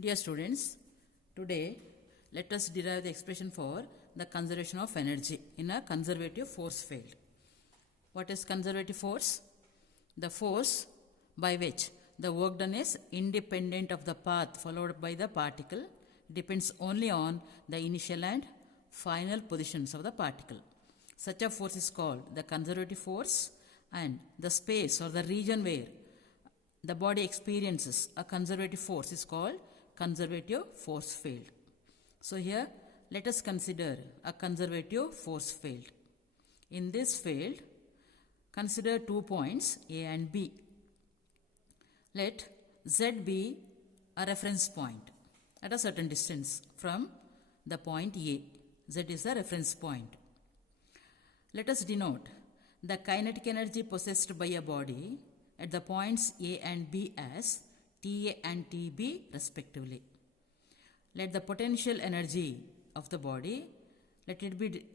Dear students, today let us derive the expression for the conservation of energy in a conservative force field. What is conservative force? The force by which the work done is independent of the path followed by the particle, depends only on the initial and final positions of the particle. Such a force is called the conservative force, and the space or the region where the body experiences a conservative force is called conservative force field. So here let us consider a conservative force field. In this field, consider 2 points A and B. Let Z be a reference point at a certain distance from the point A. Z is the reference point. Let us denote the kinetic energy possessed by a body at the points A and B as TA and TB respectively. Let the potential energy of the body, let it be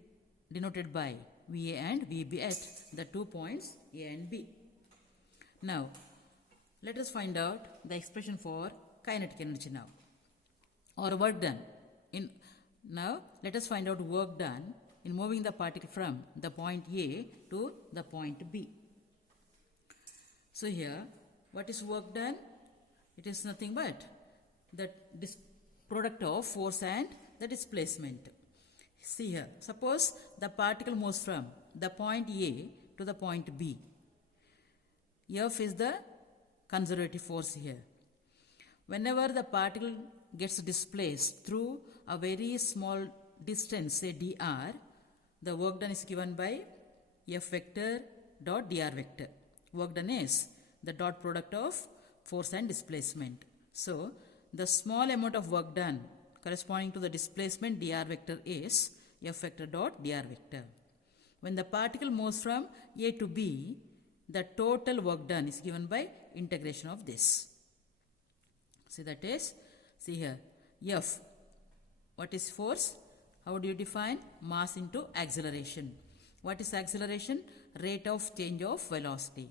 denoted by VA and VB at the 2 points A and B. Now, let us find out the expression for kinetic energy now, or work done. Now, let us find out work done in moving the particle from the point A to the point B. So here, what is work done? It is nothing but the product of force and the displacement. See here, suppose the particle moves from the point A to the point B. F is the conservative force here. Whenever the particle gets displaced through a very small distance, say dr, the work done is given by F vector dot dr vector. Work done is the dot product of force and displacement. So, the small amount of work done corresponding to the displacement dr vector is F vector dot dr vector. When the particle moves from A to B, the total work done is given by integration of this. See, that is, see here, F. What is force? How do you define? Mass into acceleration. What is acceleration? Rate of change of velocity.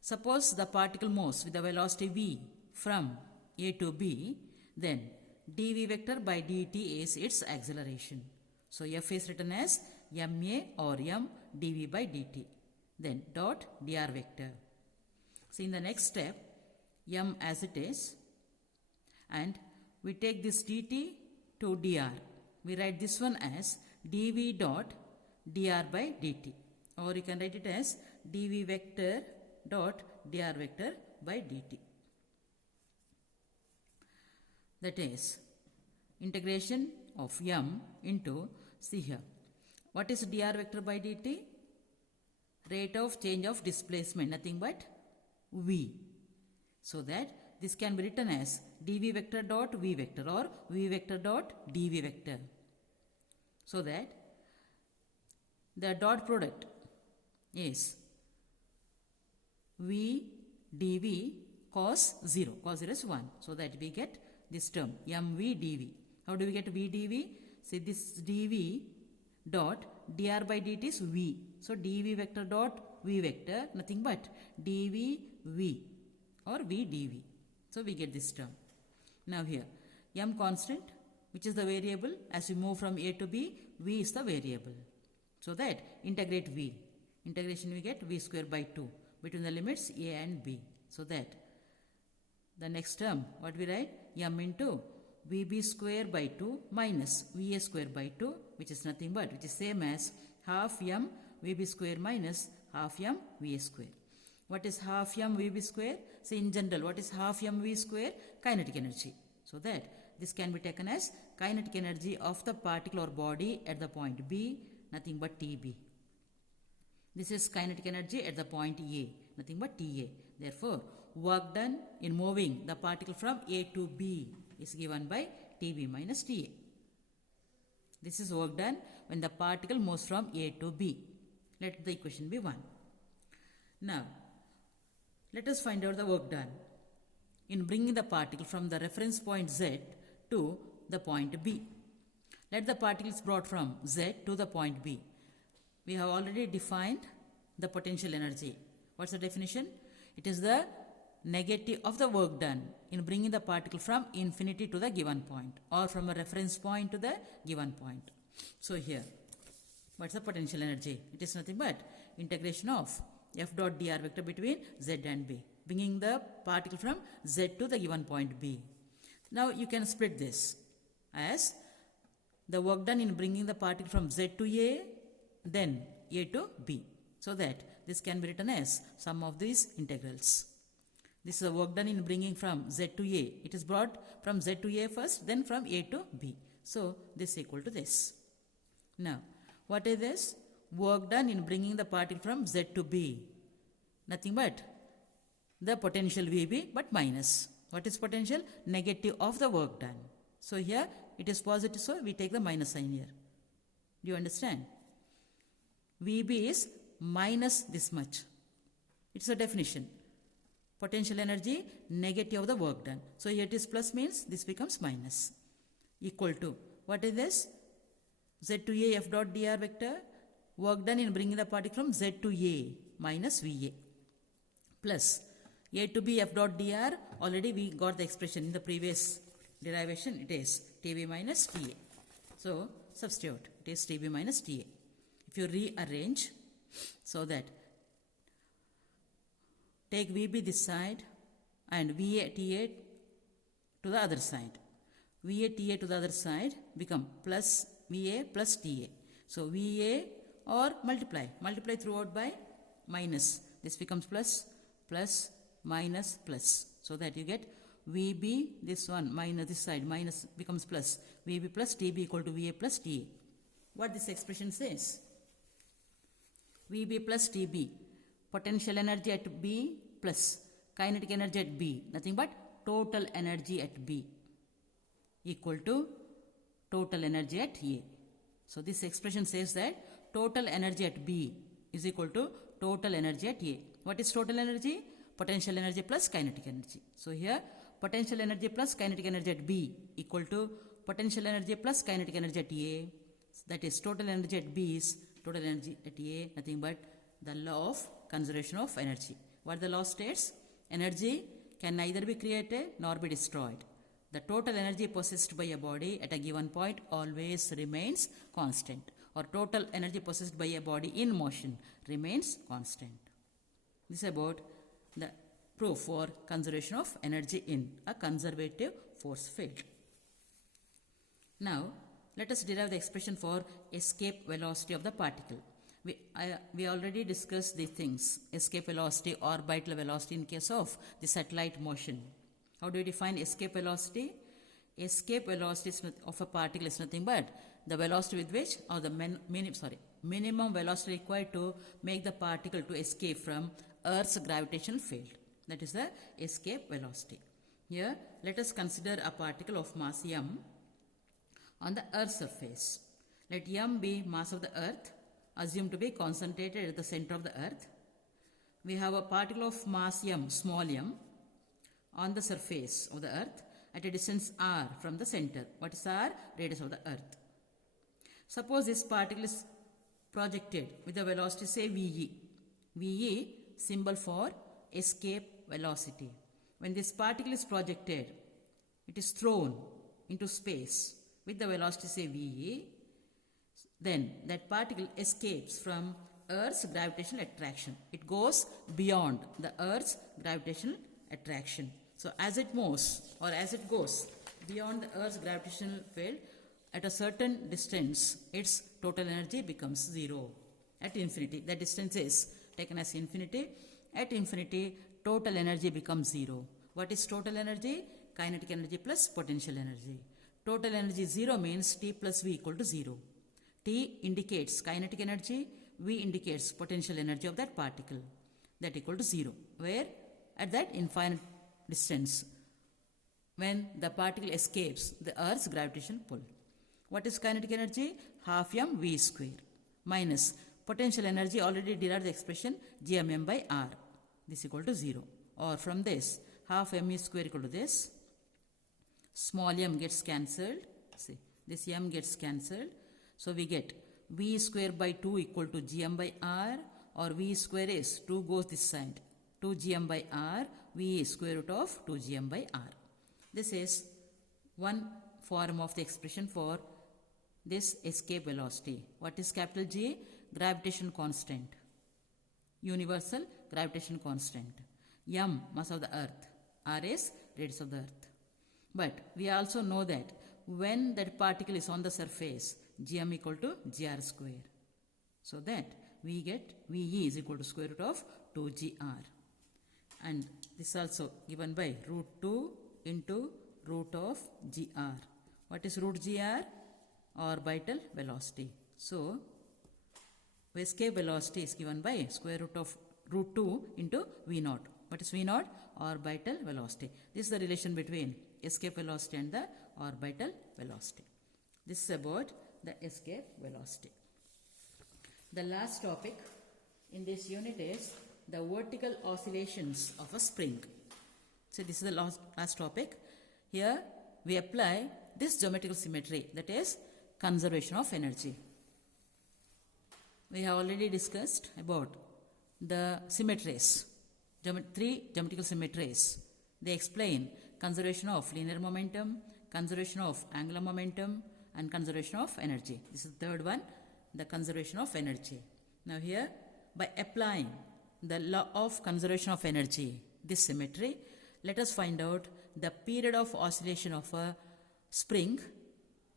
Suppose the particle moves with the velocity v from A to B, then dv vector by dt is its acceleration. So F is written as ma or m dv by dt. Then dot dr vector. So in the next step, m as it is, and we take this dt to dr. We write this one as dv dot dr by dt, or you can write it as dv vector dot dr vector by dt. That is integration of m into, see here, what is dr vector by dt? Rate of change of displacement, nothing but v. So that this can be written as dv vector dot v vector or v vector dot dv vector. So that the dot product is v dv cos 0. Cos 0 is 1. So that we get this term mv dv. How do we get v dv? See, this dv dot dr by dt is v. So dv vector dot v vector, nothing but dv v or v dv. So we get this term. Now here, m constant, which is the variable. As we move from A to B, v is the variable. So that integrate v. Integration we get v square by 2 between the limits A and B. So that the next term, what we write? M into vb square by 2 minus va square by 2, which is nothing but, which is same as half m vb square minus half m va square. What is half m vb square? So in general, what is half m v square? Kinetic energy. So that this can be taken as kinetic energy of the particle or body at the point B, nothing but TB. This is kinetic energy at the point A, nothing but TA. Therefore, work done in moving the particle from A to B is given by TB minus TA. This is work done when the particle moves from A to B. Let the equation be 1. Now, let us find out the work done in bringing the particle from the reference point Z to the point B. Let the particles brought from Z to the point B. We have already defined the potential energy. What's the definition? It is the negative of the work done in bringing the particle from infinity to the given point or from a reference point to the given point. So here, what's the potential energy? It is nothing but integration of F dot dr vector between Z and B, bringing the particle from Z to the given point B. Now you can split this as the work done in bringing the particle from Z to A, then A to B, so that this can be written as sum of these integrals. This is the work done in bringing from Z to A. It is brought from Z to A first, then from A to B. So this is equal to this. Now, what is this? Work done in bringing the particle from Z to B. Nothing but the potential VB, but minus. What is potential? Negative of the work done. So here it is positive, so we take the minus sign here. Do you understand? VB is minus this much. It's a definition. Potential energy negative of the work done. So here it is plus means this becomes minus. Equal to, what is this? Z to A F dot dr vector, work done in bringing the particle from Z to A minus VA, plus A to B F dot dr, already we got the expression in the previous derivation, it is TB minus TA. So substitute, it is TB minus TA. If you rearrange, so that take VB this side and VA TA to the other side. VA TA to the other side become plus VA plus TA. So VA or multiply throughout by minus. This becomes plus, plus, minus, plus. So that you get VB, this one minus this side, minus becomes plus. VB plus TB equal to VA plus TA. What this expression says? VB plus TB, potential energy at B plus kinetic energy at B, nothing but total energy at B equal to total energy at A. So this expression says that total energy at B is equal to total energy at A. What is total energy? Potential energy plus kinetic energy. So here potential energy plus kinetic energy at B equal to potential energy plus kinetic energy at A. That is total energy at B is total energy at A, nothing but the law of conservation of energy. What the law states? Energy can neither be created nor be destroyed. The total energy possessed by a body at a given point always remains constant, or total energy possessed by a body in motion remains constant. This is about the proof for conservation of energy in a conservative force field. Now, let us derive the expression for escape velocity of the particle. We already discussed these things, escape velocity, orbital velocity in case of the satellite motion. How do you define escape velocity? Escape velocity of a particle is nothing but the velocity with which, or the minimum velocity required to make the particle to escape from Earth's gravitational field. That is the escape velocity. Here, let us consider a particle of mass m on the Earth's surface. Let m be mass of the Earth, assumed to be concentrated at the center of the Earth. We have a particle of mass m, small m, on the surface of the Earth at a distance r from the center. What is r? Radius of the Earth. Suppose this particle is projected with a velocity, say VE. VE, symbol for escape velocity. When this particle is projected, it is thrown into space with the velocity, say VE, then that particle escapes from Earth's gravitational attraction. It goes beyond the Earth's gravitational attraction. So as it moves, or as it goes beyond the Earth's gravitational field, at a certain distance, its total energy becomes zero. At infinity, the distance is taken as infinity. At infinity, total energy becomes zero. What is total energy? Kinetic energy plus potential energy. Total energy 0 means T plus V equal to 0. T indicates kinetic energy, V indicates potential energy of that particle, that equal to 0, where at that infinite distance, when the particle escapes the Earth's gravitational pull. What is kinetic energy? Half m V square minus potential energy, already derived the expression gmm by r. This equal to 0. Or from this, half m square equal to this. Small m gets cancelled. See, this m gets cancelled. So we get v square by 2 equal to gm by r, or v square is 2 goes this side, 2 gm by r, V is square root of 2gm by r. This is one form of the expression for this escape velocity. What is capital G? Gravitation constant. Universal gravitation constant. M, mass of the earth. R is radius of the earth. But we also know that when that particle is on the surface, gm equal to gr square. So that we get VE is equal to square root of 2gr. And this is also given by root 2 into root of gr. What is root gr? Orbital velocity. So, escape velocity is given by square root of root 2 into v naught. What is v naught? Orbital velocity. This is the relation between escape velocity and the orbital velocity. This is about the escape velocity. The last topic in this unit is the vertical oscillations of a spring. So this is the last topic. Here we apply this geometrical symmetry, that is conservation of energy. We have already discussed about the symmetries, three geometrical symmetries. They explain conservation of linear momentum, conservation of angular momentum, and conservation of energy. This is the third one, the conservation of energy. Now here, by applying the law of conservation of energy, this symmetry, let us find out the period of oscillation of a spring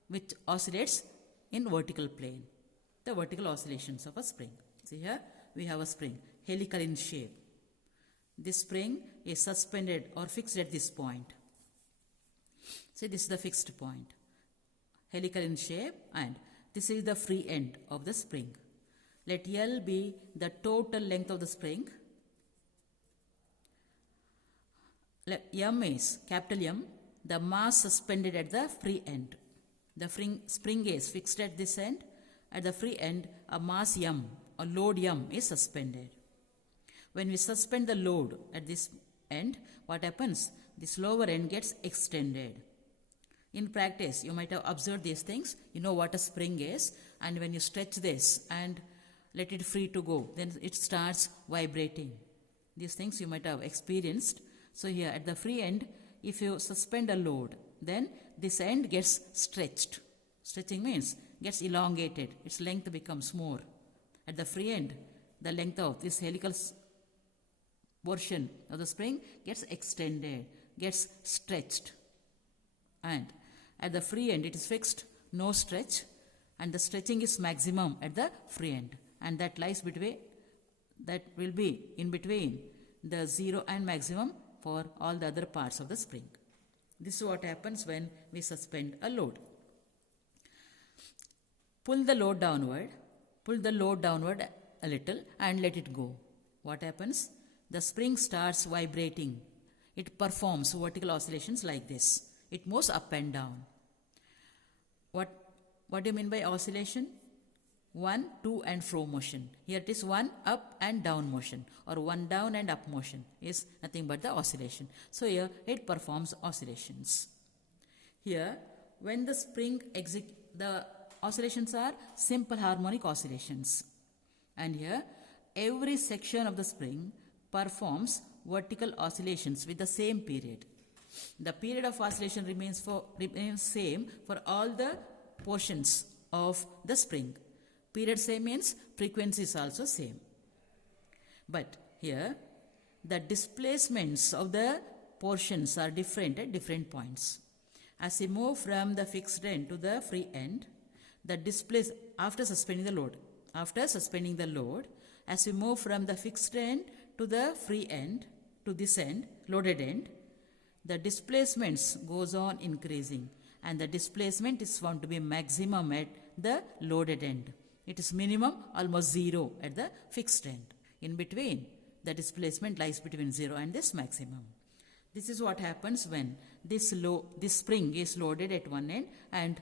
which oscillates in vertical plane. The vertical oscillations of a spring. See here, we have a spring, helical in shape. This spring is suspended or fixed at this point. See, this is the fixed point, helical in shape, and this is the free end of the spring. Let L be the total length of the spring. Let M is capital M, the mass suspended at the free end. The spring is fixed at this end. At the free end, a mass M, a load M is suspended. When we suspend the load at this end, what happens? This lower end gets extended. In practice, you might have observed these things. You know what a spring is, and when you stretch this and let it free to go, then it starts vibrating. These things you might have experienced. So here at the free end, if you suspend a load, then this end gets stretched. Stretching means gets elongated. Its length becomes more. At the free end, the length of this helical portion of the spring gets extended, gets stretched. And at the free end, it is fixed, no stretch, and the stretching is maximum at the free end. And that lies between, that will be in between the zero and maximum for all the other parts of the spring. This is what happens when we suspend a load. Pull the load downward a little and let it go. What happens? The spring starts vibrating. It performs vertical oscillations like this. It moves up and down. What do you mean by oscillation? 1, 2 and fro motion. Here it is 1 up and down motion, or 1 down and up motion is nothing but the oscillation. So here it performs oscillations. Here when the spring the oscillations are simple harmonic oscillations. And here every section of the spring performs vertical oscillations with the same period. The period of oscillation remains same for all the portions of the spring. Period same means frequency is also same. But here the displacements of the portions are different at different points. As we move from the fixed end to the free end, the after suspending the load, as we move from the fixed end to the free end, to this end, loaded end, the displacements goes on increasing, and the displacement is found to be maximum at the loaded end. It is minimum almost zero at the fixed end. In between, the displacement lies between zero and this maximum. This is what happens when this spring is loaded at one end and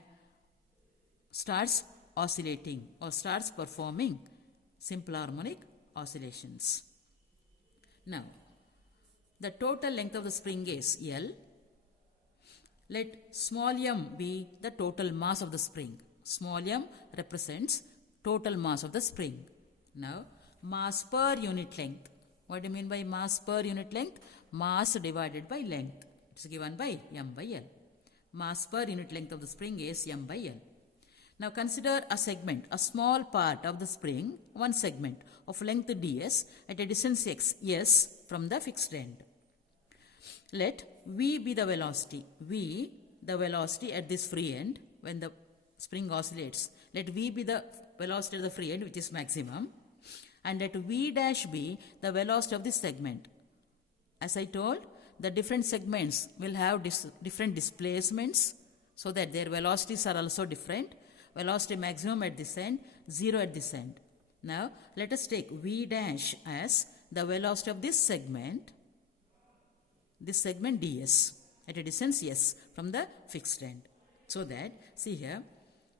starts oscillating or starts performing simple harmonic oscillations. Now, the total length of the spring is L. Let small m be the total mass of the spring. Small m represents total mass of the spring. Now, mass per unit length. What do you mean by mass per unit length? mass divided by length. It's given by m by L. Mass per unit length of the spring is m by L. Now consider a segment, a small part of the spring, one segment of length ds at a distance x, s from the fixed end. Let v be the velocity. V, the velocity at this free end when the spring oscillates. Let v be the velocity at the free end, which is maximum. And let v dash be the velocity of this segment. As I told, the different segments will have different displacements so that their velocities are also different. Velocity maximum at this end, 0 at this end. Now, let us take v dash as the velocity of this segment ds at a distance s from the fixed end. So that, see here,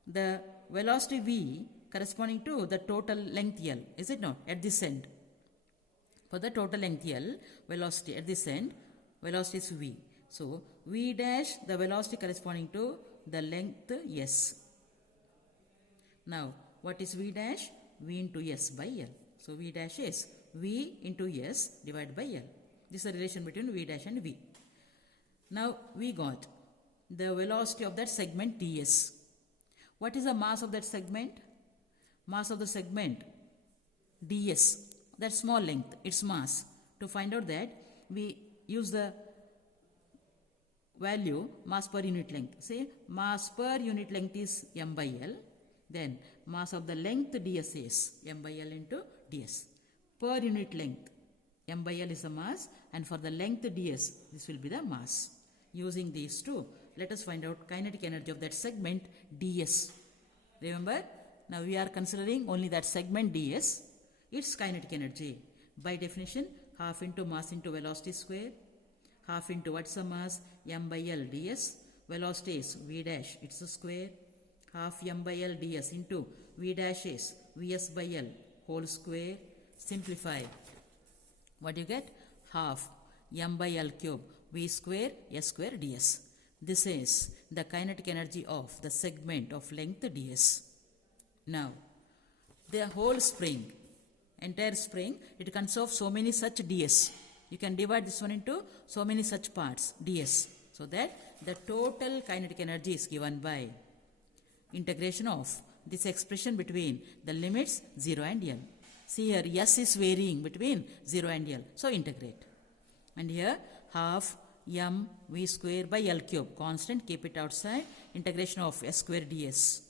the velocity v corresponding to the total length L, is it not, at this end. For the total length L, velocity at this end, velocity is v. So, v dash, the velocity corresponding to the length s. Now, what is v dash? V into s by L. So, v dash is v into s divided by L. This is the relation between v dash and v. Now, we got the velocity of that segment ds. What is the mass of that segment? Mass of the segment ds, that small length, its mass. To find out that, we use the value mass per unit length. Say mass per unit length is m by L. Then mass of the length ds is m by L into ds. Per unit length, m by L is the mass, and for the length ds, this will be the mass. Using these two, let us find out kinetic energy of that segment ds. Remember, now we are considering only that segment ds, its kinetic energy. By definition, half into mass into velocity square, half into what's the mass, m by L ds, velocity is v dash, it's a square, half m by L ds into v dash is vs by L whole square. Simplify. What do you get? Half m by L cube v square s square ds. This is the kinetic energy of the segment of length ds. Now, the whole spring, entire spring, it consists of so many such ds. You can divide this one into so many such parts, ds. So that the total kinetic energy is given by integration of this expression between the limits 0 and L. See here, s is varying between 0 and L. So integrate. And here, half m v square by L cube, constant, keep it outside, integration of s square ds.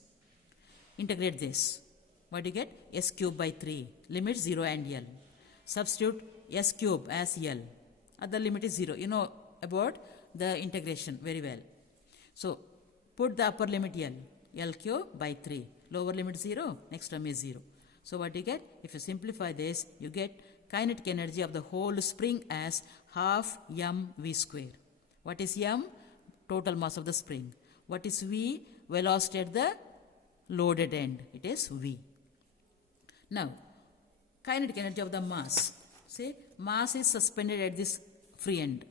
Integrate this. What do you get? S cube by 3, limit 0 and L. Substitute s cube as L. Other limit is 0. You know about the integration very well. So, put the upper limit L. L cube by 3. Lower limit 0, next term is 0. So, what do you get? If you simplify this, you get kinetic energy of the whole spring as half m v square. What is m? Total mass of the spring. What is v? Velocity at the loaded end. It is v. Now, kinetic energy of the mass. Say, mass is suspended at this free end.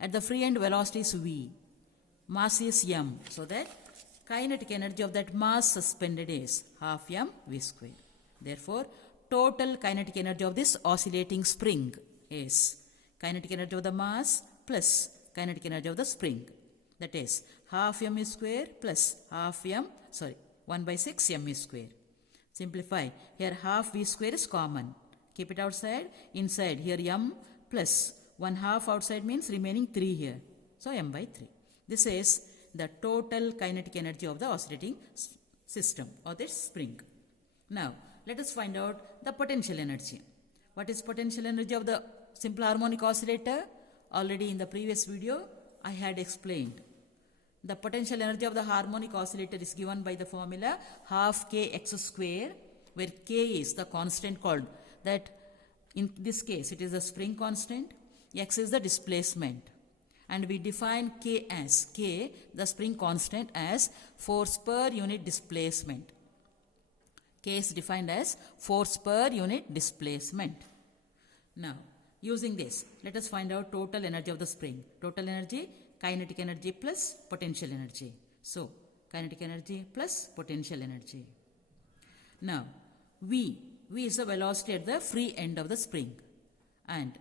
At the free end, velocity is v. Mass is m. So that kinetic energy of that mass suspended is half m v square. Therefore, total kinetic energy of this oscillating spring is kinetic energy of the mass plus kinetic energy of the spring. That is half m square plus 1 by 6 m square. Simplify. Here half v square is common. Keep it outside. Inside here m plus 1/2 outside means remaining 3 here. So m by 3. This is the total kinetic energy of the oscillating system or the spring. Now, let us find out the potential energy. What is potential energy of the simple harmonic oscillator? Already in the previous video, I had explained. The potential energy of the harmonic oscillator is given by the formula half kx square, where k is the constant called that. In this case, it is the spring constant, x is the displacement. And we define k as k, the spring constant, as force per unit displacement. K is defined as force per unit displacement. Now, using this, let us find out total energy of the spring. Total energy, kinetic energy plus potential energy. So, kinetic energy plus potential energy. Now, v is the velocity at the free end of the spring. And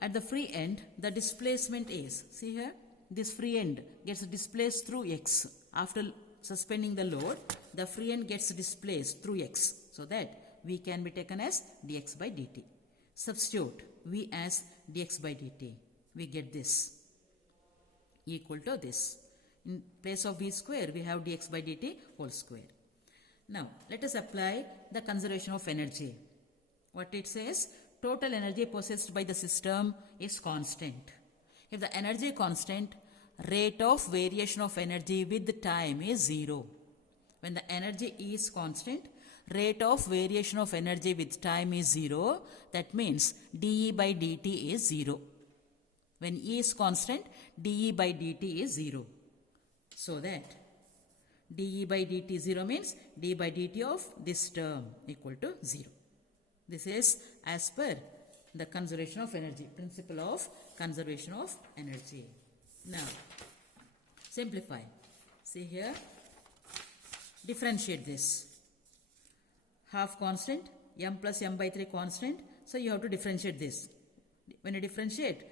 at the free end, the displacement is, see here, this free end gets displaced through x. After suspending the load, the free end gets displaced through x. So that v can be taken as dx by dt. Substitute v as dx by dt. We get this equal to this. In place of v square, we have dx by dt whole square. Now, let us apply the conservation of energy. What it says, total energy possessed by the system is constant. If the energy constant, rate of variation of energy with time is 0. When the energy is constant, rate of variation of energy with time is 0. That means dE by dt is 0. When E is constant, dE by dt is 0. So that dE by dt 0 means d by dt of this term equal to 0. This is as per the conservation of energy, principle of conservation of energy. Now, simplify. See here, differentiate this. Half constant, m plus m by 3 constant. So you have to differentiate this. When you differentiate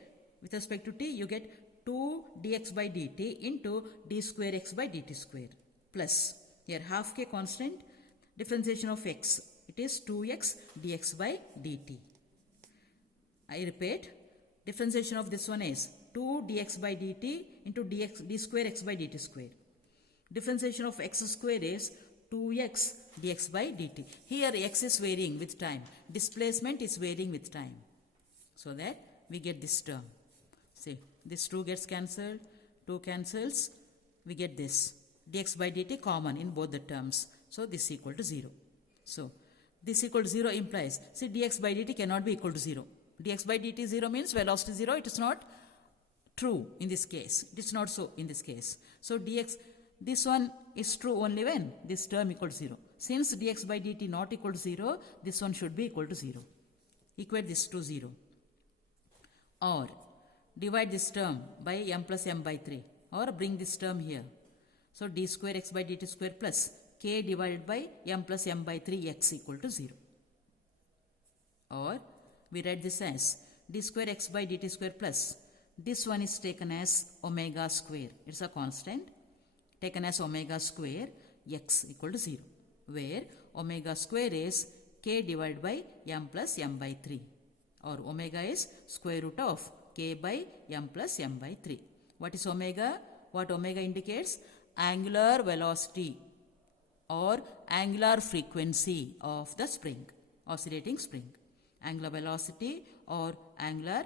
with respect to t, you get 2 dx by dt into d square x by dt square plus here half k constant, differentiation of x. It is 2x dx by dt. I repeat, differentiation of this one is 2 dx by dt into d square x by dt square. Differentiation of x square is 2x dx by dt. Here x is varying with time. Displacement is varying with time. So that we get this term. See, this 2 gets cancelled, 2 cancels, we get this. Dx by dt common in both the terms. So this equal to 0. So this equal to 0 implies, see, dx by dt cannot be equal to 0. Dx by dt 0 means velocity 0. It is not true in this case. It is not so in this case. So dx, this one is true only when this term equal to 0. Since dx by dt not equal to 0, this one should be equal to 0. Equate this to 0. Or divide this term by m plus m by 3. Or bring this term here. So d square x by dt square plus k divided by m plus m by 3 x equal to 0. Or we write this as d square x by dt square plus, this one is taken as omega square. It's a constant. Taken as omega square x equal to 0. Where omega square is k divided by m plus m by 3. Or omega is square root of k by m plus m by 3. What is omega? What omega indicates? Angular velocity or angular frequency of the spring, oscillating spring. Angular velocity or angular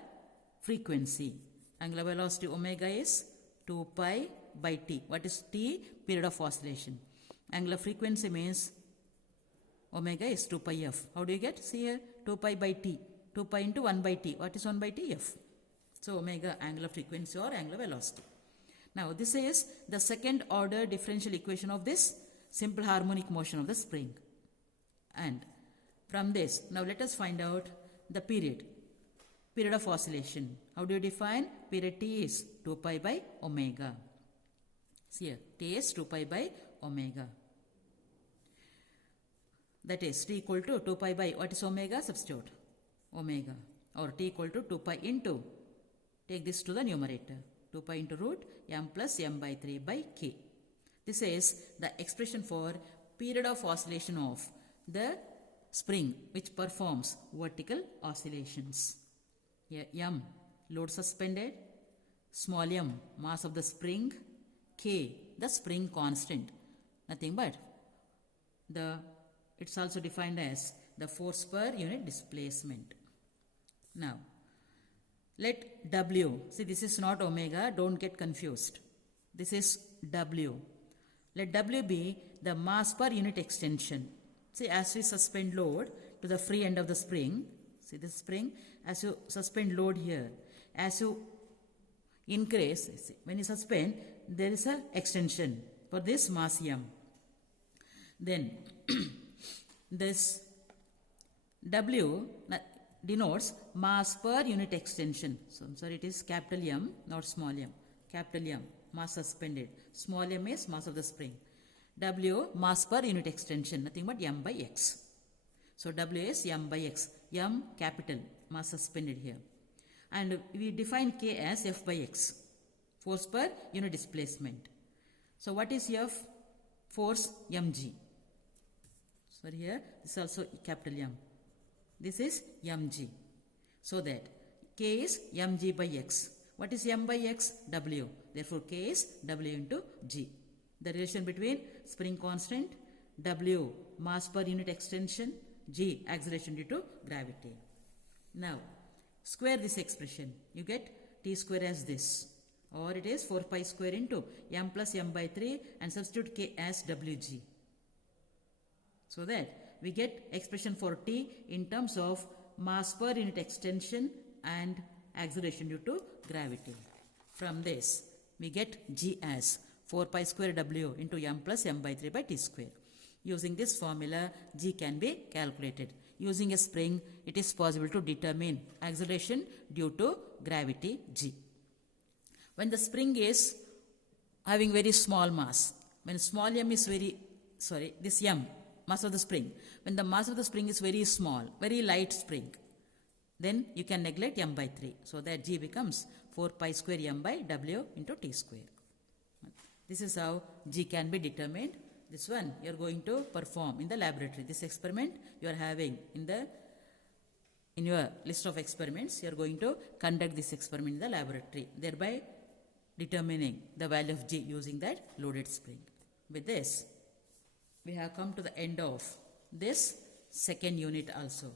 frequency. Angular velocity omega is 2 pi by t. What is t? Period of oscillation. Angular frequency means omega is 2 pi f. How do you get? See here, 2 pi by t. 2 pi into 1 by t. What is 1 by t? F. So omega, angular frequency or angular velocity. Now this is the second order differential equation of this simple harmonic motion of the spring. And from this, now let us find out the period of oscillation. How do you define? Period t is 2 pi by omega. See here, t is 2 pi by omega. That is t equal to 2 pi by, what is omega? Substitute omega. Or t equal to 2 pi into, take this to the numerator, 2 pi into root m plus m by 3 by k. This is the expression for period of oscillation of the spring which performs vertical oscillations. Here m, load suspended, small m, mass of the spring, k, the spring constant, nothing but it's also defined as the force per unit displacement. Now, let W, see this is not omega, don't get confused. This is W. Let W be the mass per unit extension. See, as we suspend load to the free end of the spring, see this spring, as you suspend load here, as you increase, see, when you suspend, there is an extension for this mass M. Then this W denotes mass per unit extension. So, I'm sorry, it is capital M, not small m. Capital M, mass suspended. Small m is mass of the spring. W, mass per unit extension, nothing but m by x. So, W is m by x. M, capital, mass suspended here. and we define K as F by X, force per unit displacement. So what is F? Force mg. Sorry, here this is also capital M. This is mg. So that K is mg by X. What is m by x? W. Therefore, K is W into G. The relation between spring constant, W mass per unit extension, G acceleration due to gravity. Now, square this expression. You get T square as this. Or it is 4 pi square into m plus m by 3 and substitute K as Wg. So that we get expression for T in terms of mass per unit extension and acceleration due to gravity. From this, we get G as 4 pi square W into m plus m by 3 by T square. Using this formula, G can be calculated. Using a spring, it is possible to determine acceleration due to gravity G. When the spring is having very small mass, when small m is this m, mass of the spring, when the mass of the spring is very small, very light spring, then you can neglect m by 3. So that G becomes 4 pi square m by W into T square. This is how G can be determined. This one you are going to perform in the laboratory. This experiment you are having in your list of experiments. You are going to conduct this experiment in the laboratory, thereby determining the value of G using that loaded spring. With this, we have come to the end of this second unit also.